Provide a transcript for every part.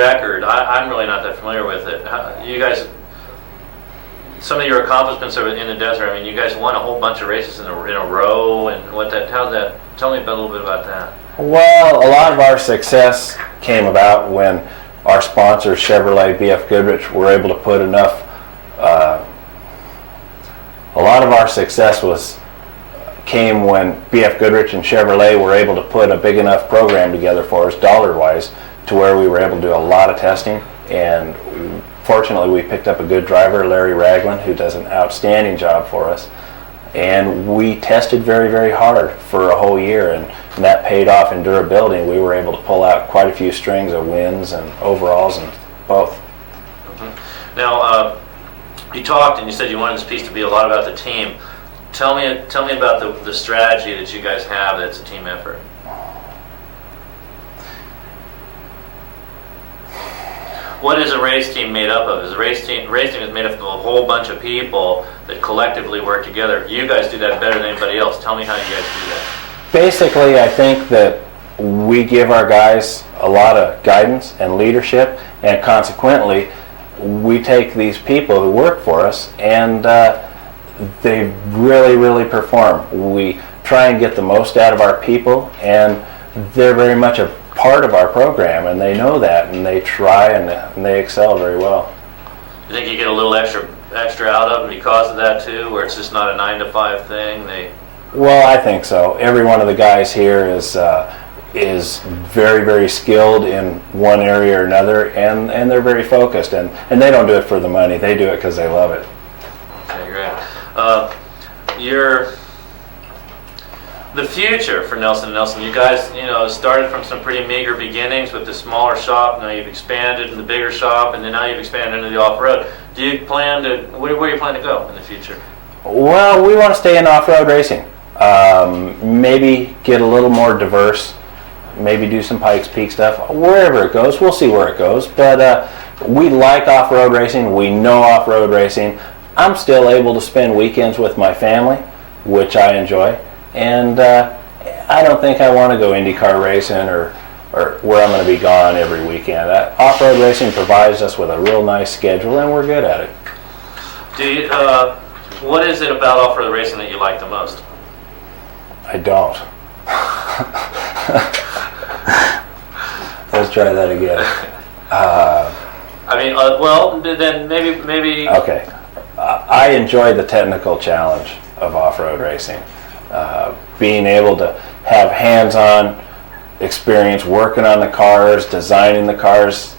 record, I'm really not that familiar with it. You guys, some of your accomplishments are in the desert. I mean, you guys won a whole bunch of races in a row, and tell me a little bit about that. Well, a lot of our success came about when our sponsors, Chevrolet, BF Goodrich, were able to put enough. A lot of our success came when BF Goodrich and Chevrolet were able to put a big enough program together for us, dollar-wise, to where we were able to do a lot of testing. And fortunately, we picked up a good driver, Larry Ragland, who does an outstanding job for us. And we tested very, very hard for a whole year, and that paid off in durability. We were able to pull out quite a few strings of wins and overalls and both. Mm-hmm. Now, you talked and you said you wanted this piece to be a lot about the team. Tell me about the strategy that you guys have that's a team effort. What is a race team made up of? Is a race team is made up of a whole bunch of people that collectively work together. You guys do that better than anybody else. Tell me how you guys do that. Basically, I think that we give our guys a lot of guidance and leadership, and consequently, we take these people who work for us and they really, really perform. We try and get the most out of our people, and they're very much a part of our program, and they know that, and they try and they excel very well. You think you get a little extra out of them because of that too, where it's just not a 9-to-5 thing? Well, I think so. Every one of the guys here is very, very skilled in one area or another, and they're very focused, and they don't do it for the money. They do it because they love it. Okay, great. The future for Nelson & Nelson, you guys, started from some pretty meager beginnings with the smaller shop. Now you've expanded in the bigger shop, and then now you've expanded into the off-road. Do you plan to, where do you plan to go in the future? Well, we want to stay in off-road racing. Maybe get a little more diverse. Maybe do some Pikes Peak stuff. Wherever it goes, we'll see where it goes. But we like off-road racing. We know off-road racing. I'm still able to spend weekends with my family, which I enjoy. And I don't think I want to go IndyCar racing or where I'm going to be gone every weekend. Off-road racing provides us with a real nice schedule, and we're good at it. What is it about off-road racing that you like the most? I don't. Let's try that again. Then maybe. Okay. I enjoy the technical challenge of off-road racing. Being able to have hands-on experience working on the cars, designing the cars,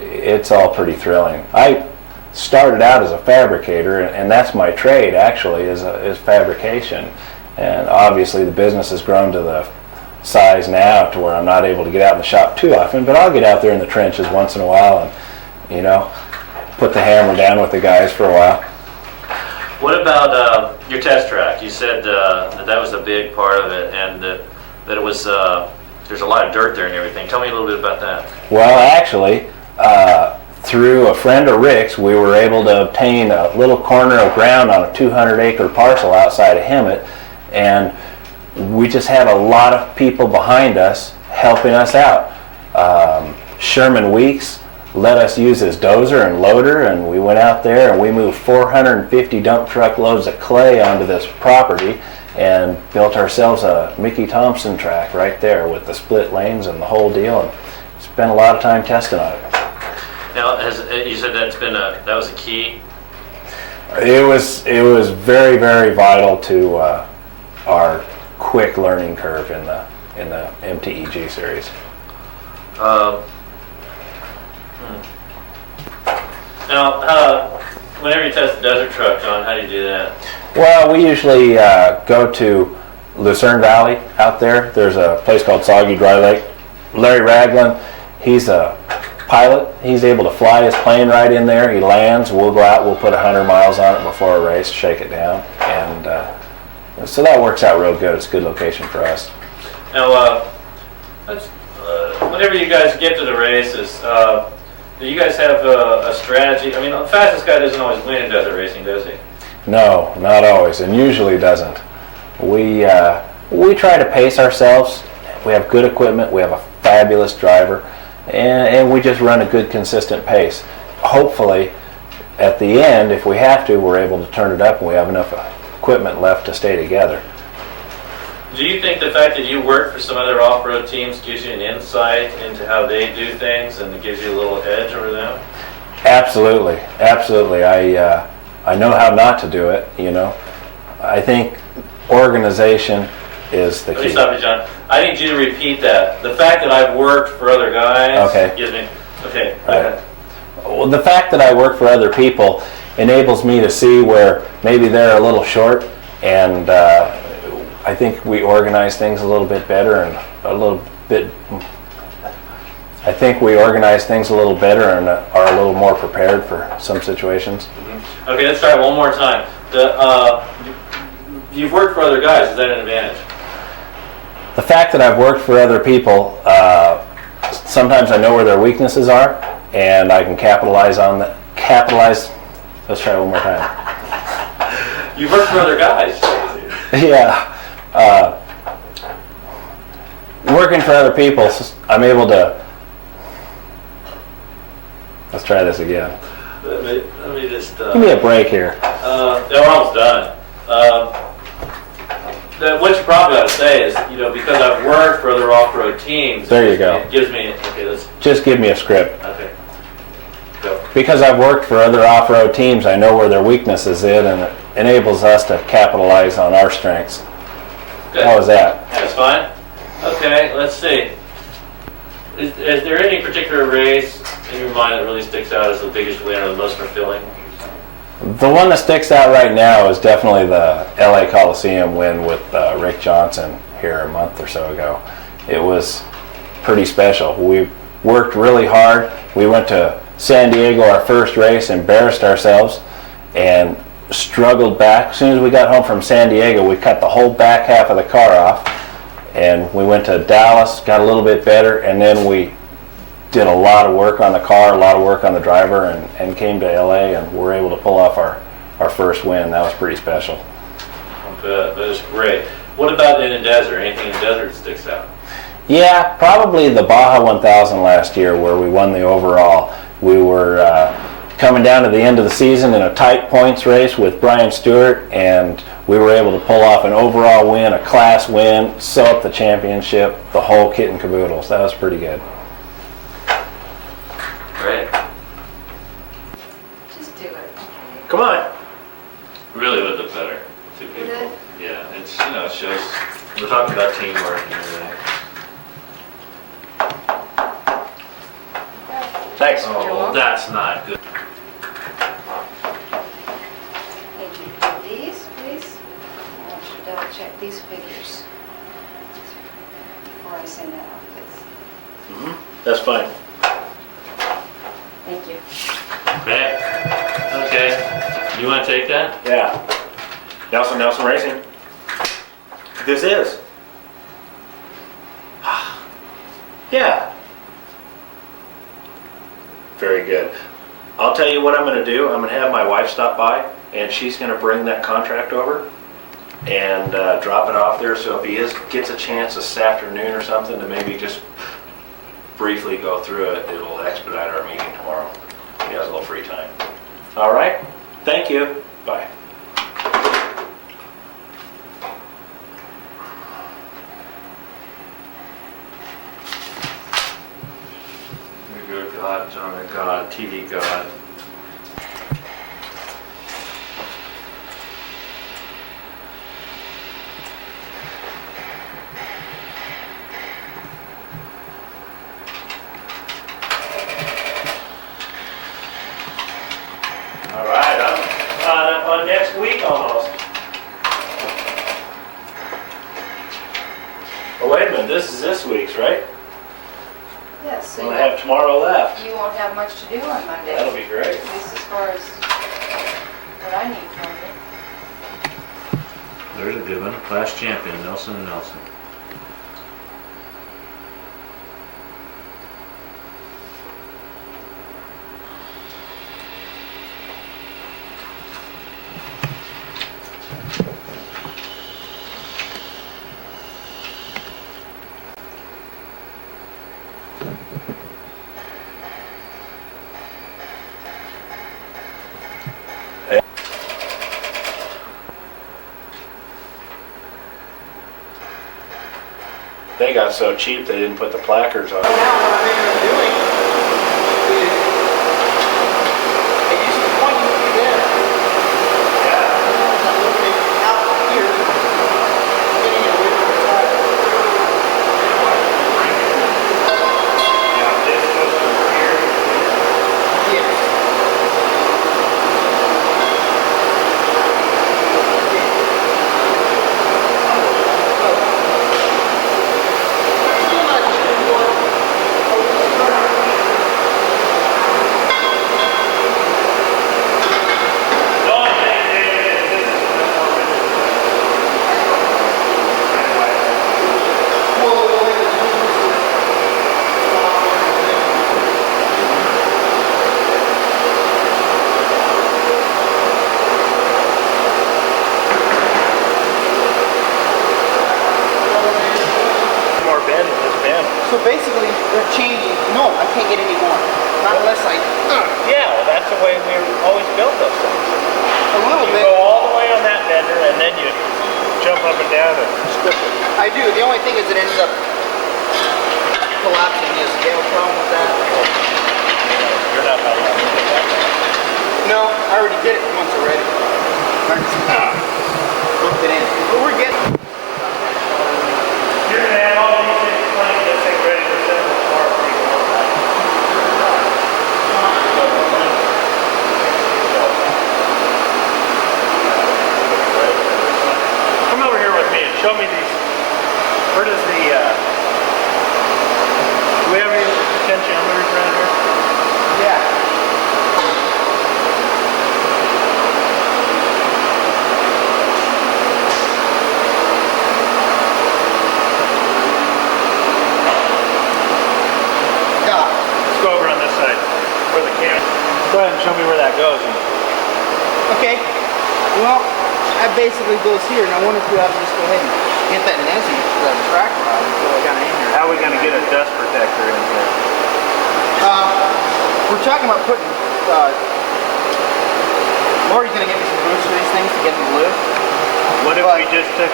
it's all pretty thrilling. I started out as a fabricator, and that's my trade actually, is fabrication. And obviously the business has grown to the size now to where I'm not able to get out in the shop too often, but I'll get out there in the trenches once in a while and, put the hammer down with the guys for a while. What about your test track? You said that was a big part of it, and that it was there's a lot of dirt there and everything. Tell me a little bit about that. Well, actually, through a friend of Rick's, we were able to obtain a little corner of ground on a 200-acre parcel outside of Hemet, and we just had a lot of people behind us helping us out. Sherman Weeks let us use his dozer and loader, and we went out there and we moved 450 dump truck loads of clay onto this property and built ourselves a Mickey Thompson track right there with the split lanes and the whole deal, and spent a lot of time testing on it. Now, you said that was a key? It was very, very vital to our quick learning curve in the MTEG series. Now, whenever you test the desert truck, John, how do you do that? Well, we usually go to Lucerne Valley out there. There's a place called Soggy Dry Lake. Larry Ragland, he's a pilot. He's able to fly his plane right in there. He lands. We'll go out. We'll put 100 miles on it before a race, shake it down, and so that works out real good. It's a good location for us. Now, whenever you guys get to the races, do you guys have a strategy? I mean, the fastest guy doesn't always win in desert racing, does he? No, not always, and usually doesn't. We try to pace ourselves. We have good equipment. We have a fabulous driver, and we just run a good consistent pace. Hopefully at the end, if we have to, we're able to turn it up and we have enough equipment left to stay together. Do you think the fact that you work for some other off-road teams gives you an insight into how they do things and it gives you a little edge over them? Absolutely, absolutely. I know how not to do it, you know. I think organization is the key. Let me stop you, John. I need you to repeat that. The fact that I've worked for other guys gives me... Okay, go ahead. Well, the fact that I work for other people enables me to see where maybe they're a little short, and I think we organize things a little bit better and a little bit... I think we organize things a little better and are a little more prepared for some situations. Mm-hmm. Okay, let's try it one more time. You've worked for other guys. Is that an advantage? The fact that I've worked for other people, sometimes I know where their weaknesses are, and I can capitalize on that. Let's try it one more time. You've worked for other guys. Yeah. Working for other people, I'm able to... Let's try this again. Let me just... Give me a break here. We're almost done. What you probably ought to say is, you know, because I've worked for other off-road teams... There you go. It gives me... Okay, let's... Just give me a script. Okay. Go. Because I've worked for other off-road teams, I know where their weaknesses is, and it enables us to capitalize on our strengths. Good. How was that? That's fine. Okay, let's see. Is there any particular race in your mind that really sticks out as the biggest win or the most fulfilling? The one that sticks out right now is definitely the LA Coliseum win with Rick Johnson here a month or so ago. It was pretty special. We worked really hard. We went to San Diego, our first race, embarrassed ourselves, and struggled back. As soon as we got home from San Diego, we cut the whole back half of the car off, and we went to Dallas, got a little bit better, and then we did a lot of work on the car, a lot of work on the driver, and came to LA and were able to pull off our first win. That was pretty special. That is great. What about in the desert? Anything in the desert sticks out? Yeah, probably the Baja 1000 last year where we won the overall. We were coming down to the end of the season in a tight points race with Brian Stewart, and we were able to pull off an overall win, a class win, sew up the championship, the whole kit and caboodle. So that was pretty good. Great. Just do it. Come on. Really would look better. Two people. Would it? Yeah, it's, you know, it shows, we're talking about teamwork and everything. Thanks. Oh, that's not good. Need you to do these, please. I want you to double check these figures before I send that off, please. That's fine. Thank you. Okay. You want to take that? Yeah. Nelson Racing. This is. Yeah. Very good. I'll tell you what I'm going to do. I'm going to have my wife stop by, and she's going to bring that contract over and drop it off there. So if he gets a chance this afternoon or something to maybe just briefly go through it, it'll expedite our meeting tomorrow. He has a little free time. All right. Thank you. Bye. Good God, John, God, TV God. All right, I'm on next week almost. Oh, wait a minute, this is this week's, right? Yes, so We'll have tomorrow left. you won't have much to do on Monday. That'll be great. At least as far as what I need from you. There's a good one. Class champion, Nelson and Nelson. They got so cheap they didn't put the placards on. Now what I'm ended up doing is I used to point you there. Yeah. I'm looking out here, getting it away from the tire. Now this goes from here. Yes. Still not sure what. The only thing, David, is this is no more rigid. More bend in this bend. So basically, they're changing. No, I can't get any more. Not unless I. Yeah, well, that's the way we always built those things. A little You bit. go all the way on that bender, and then you jump up and down and strip it. I do. The only thing is it ends up collapsing. Yes, you have a problem with that? You're not allowed to do that. No, I already did it once already. I just looked it in. But we're getting. You're gonna have all these things playing. This thing ready to assemble tomorrow for you. Come over here with me and show me these. Where does the do we have any potentiometers around here? Yeah. Yeah. Let's go over on this side where the camera. Go ahead and show me where that goes. Okay. Well, that basically goes here. Now, I wonder if we ought to just go ahead and get that Nessie, that track rod, and throw it down in here. How are we going to get a dust protector in here? We're talking about putting. Lori's gonna get me some boots for these things to get them to live. What if But- we just took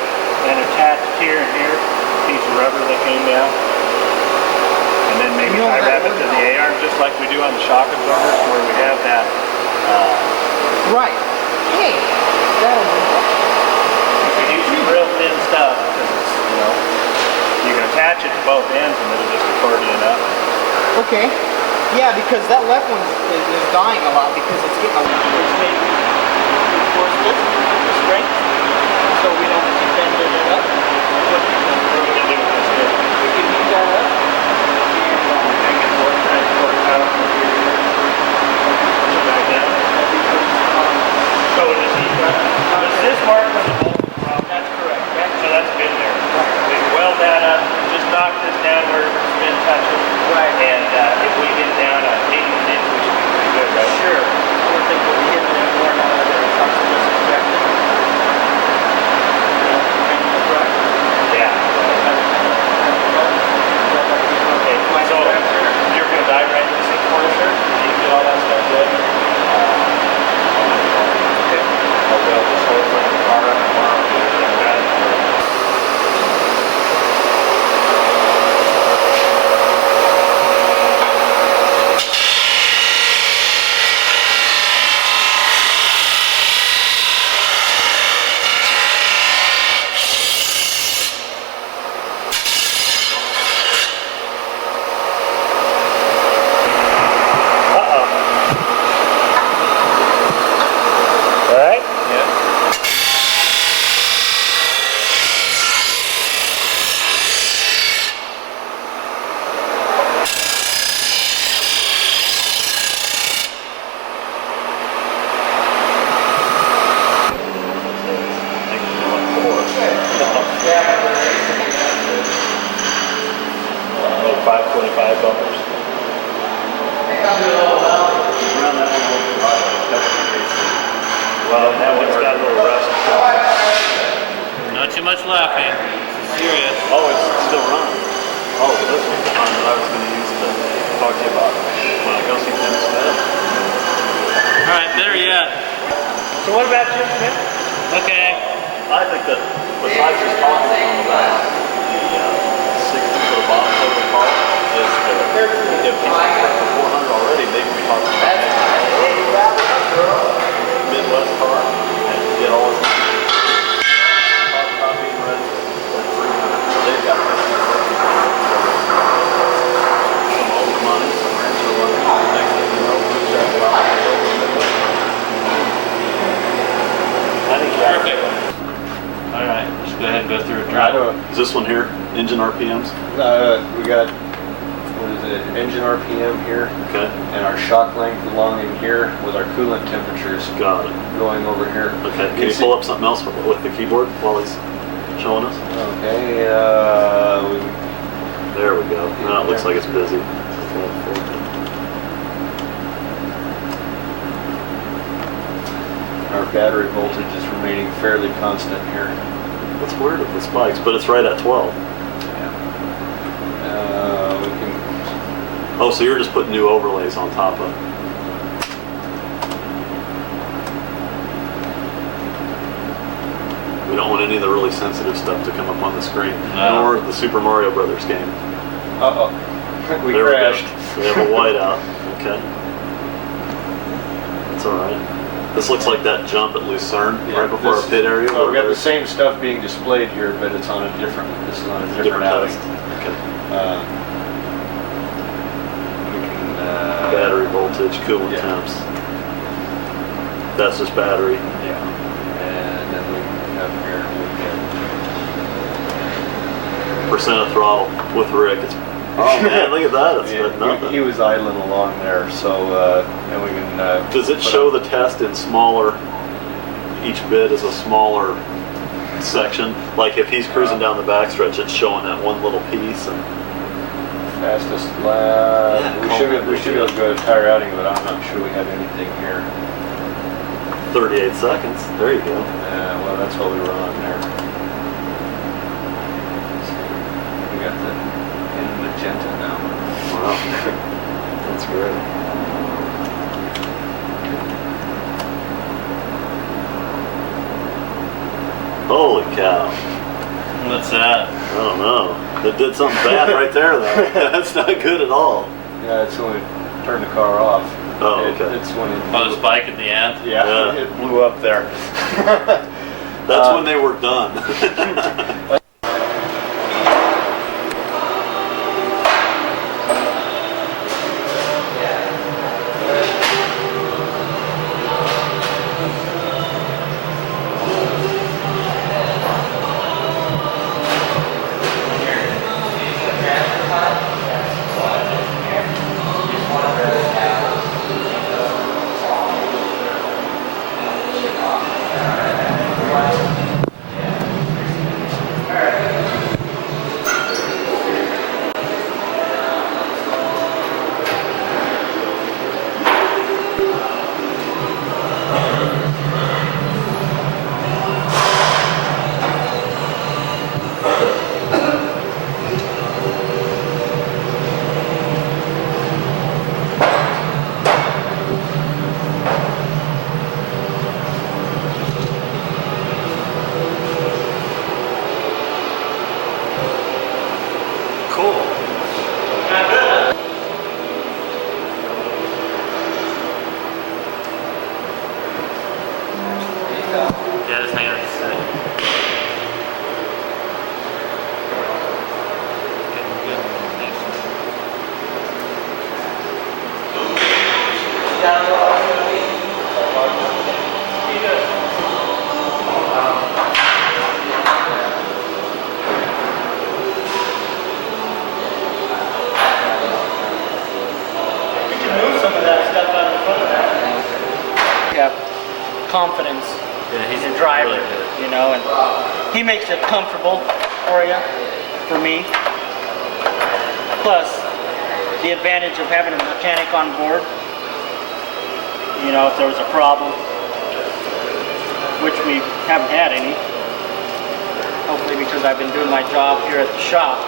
and attached here and here, a piece of rubber that came down, and then maybe You know, tie that wrap it would to the help. A-arm just like we do on the shock absorbers where we have that. Right. Hey, that'll be. You can use some real thin stuff because it's, you know, you can attach it to both ends and it'll just accordion up. Okay. Yeah, because that left one is dying a lot because it's getting a lot. Which may reinforce this, the strength, so we don't bend it up. What we can do with this here? We can heat that up. And Make it more transport out from here. Push it back down. So it just heats up. Was this mark with the bolt problem? that's correct. So that's been there. We weld that up, just knock this down where it's been touching. Right. And if we get down an eighth of an inch, we should be pretty good, right? Sure. I don't think we'll be hitting it more now that it's not so disinfected. Yeah. Okay, so you're going to diagram this thing for us, sir? You get all that stuff good? Okay. I'll weld this whole front of the car up tomorrow. Get everything done. All right? Yeah. Little 525 bumpers. Well, that one's got a little rust. Not too much laughing. Serious. Oh, it's still running. Oh, this was the one that I was going to use to talk to you about when I go see Tim Smith. All right, better yet. So what about Jim Smith? Okay. I think that besides just talking to him about the if he's for 400 already, maybe we talk about that. Midwest car and get all his copy and ready at 300. So they've got some over money, some rancher money. Next thing you know, we'll check it out. Perfect. All right, just go ahead and go through a drive. Is this one here, engine RPMs? We got, what is it, engine RPM here, Okay, and our shock length along in here with our coolant temperatures got it. going over here. Okay, can you pull up something else with the keyboard while he's showing us? Okay, There we go. Now it looks like it's busy. Okay. our battery voltage is remaining fairly constant here. That's weird with the spikes, but it's right at 12. We can, Oh, so you're just putting new overlays on top of it. We don't want any of the really sensitive stuff to come up on the screen. No. Nor the Super Mario Brothers game. uh-oh, we There crashed. We have a whiteout. Okay. That's all right. This looks like that jump at Lucerne, right before our pit area. Well, we got where the same stuff being displayed here, but it's on a different, this is on a different outing. test. Okay. We can, Battery voltage, coolant yeah. temps. That's just battery. yeah, and then we have here, Percent of throttle with Rick. It's, oh man, look at that. It's yeah, nothing. he was idling along there, so, and we can, Does it show the test in smaller, each bit is a smaller section? Like if he's cruising down the backstretch, it's showing that one little piece. And fastest lap, Yeah, we should be able to go to tire outing, but I'm not sure we have anything here. 38 seconds. There you go. Well, that's what we were on there. We got the in magenta now. Wow. That's great. Holy cow. What's that? I don't know. It did something bad right there, though. That's not good at all. Yeah, it's when we turned the car off. Oh, okay. It's when it, Oh, the spike at the end? yeah, Yeah. it blew up there. That's when they were done. Cool. Yeah, just hang on a sec. Good, good. Thanks. Have confidence Yeah, he's in the driver, really good. you know, and he makes it comfortable for you, for me. Plus, the advantage of having a mechanic on board, you know, if there was a problem, which we haven't had any, hopefully because I've been doing my job here at the shop.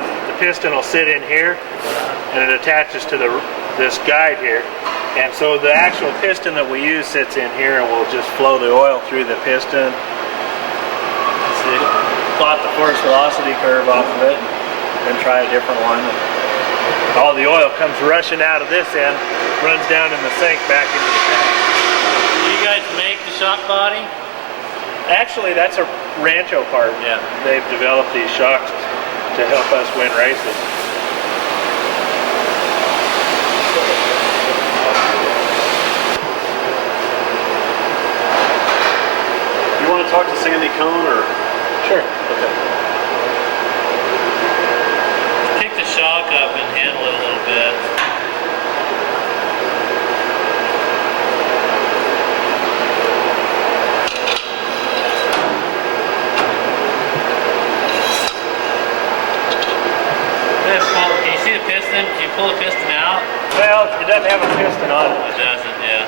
on, the piston will sit in here, and it attaches to this guide here. And so the actual piston that we use sits in here, and we'll just flow the oil through the piston. See, plot the force velocity curve off of it, and try a different one. All the oil comes rushing out of this end, runs down in the sink back into the tank. Do you guys make the shock body? Actually, that's a Rancho part. Yeah. They've developed these shocks to help us win races. You want to talk to Sandy Cohn or? Sure. Okay. Pick the shock up and handle it a little bit. Can you see the piston? Can you pull the piston out? Well, it doesn't have a piston on it, It doesn't, yeah.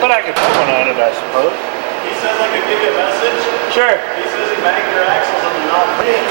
but I could put one on it, I suppose. He says I could give you a message. Sure. He says he banged your axles and they're not big.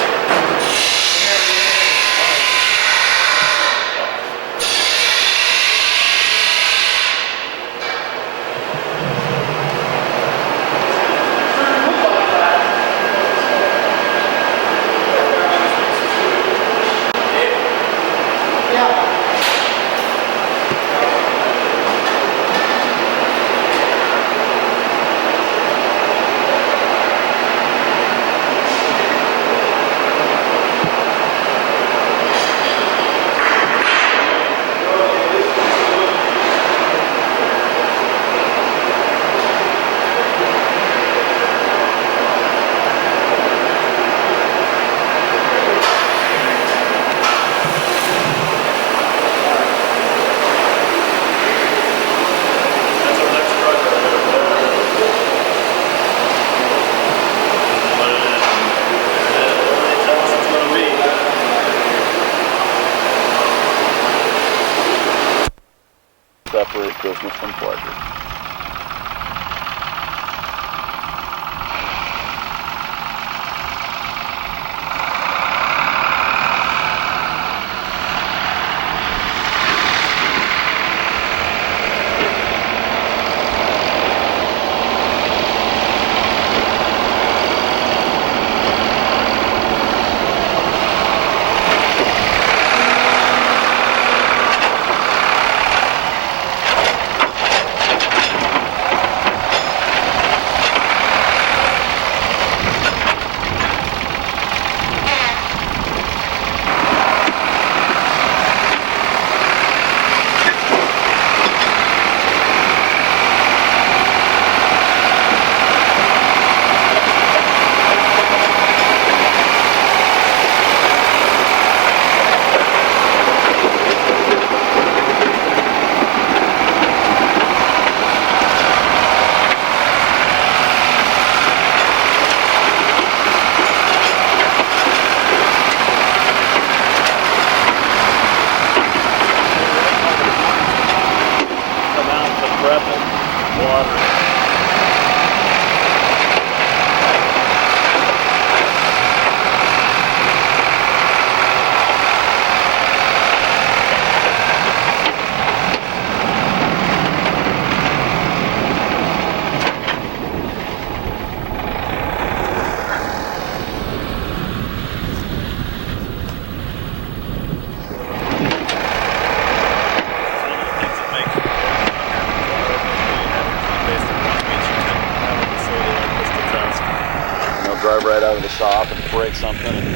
Separate business from pleasure. Drive right out of the shop and break something and